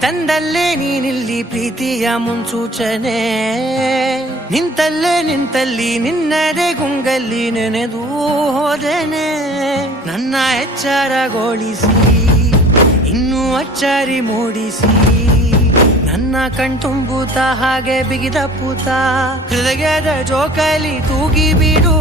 ತಂದಲ್ಲೇ ನೀನಿಲ್ಲಿ ಪ್ರೀತಿಯ ಮುನ್ಸೂಚನೆ. ನಿಂತಲ್ಲಿ ನಿನ್ನದೇ ಗುಂಗಲ್ಲಿ ನೆನೆದು ಹೋದನೆ. ನನ್ನ ಎಚ್ಚರಗೊಳಿಸಿ ಇನ್ನೂ ಅಚ್ಚರಿ ಮೂಡಿಸಿ, ನನ್ನ ಕಣ್ತುಂಬುತ್ತ ಹಾಗೆ ಬಿಗಿದ ಪೂತ ಹೃದಯದ ಜೋಕಾಲಿ ತೂಗಿ ಬಿಡು.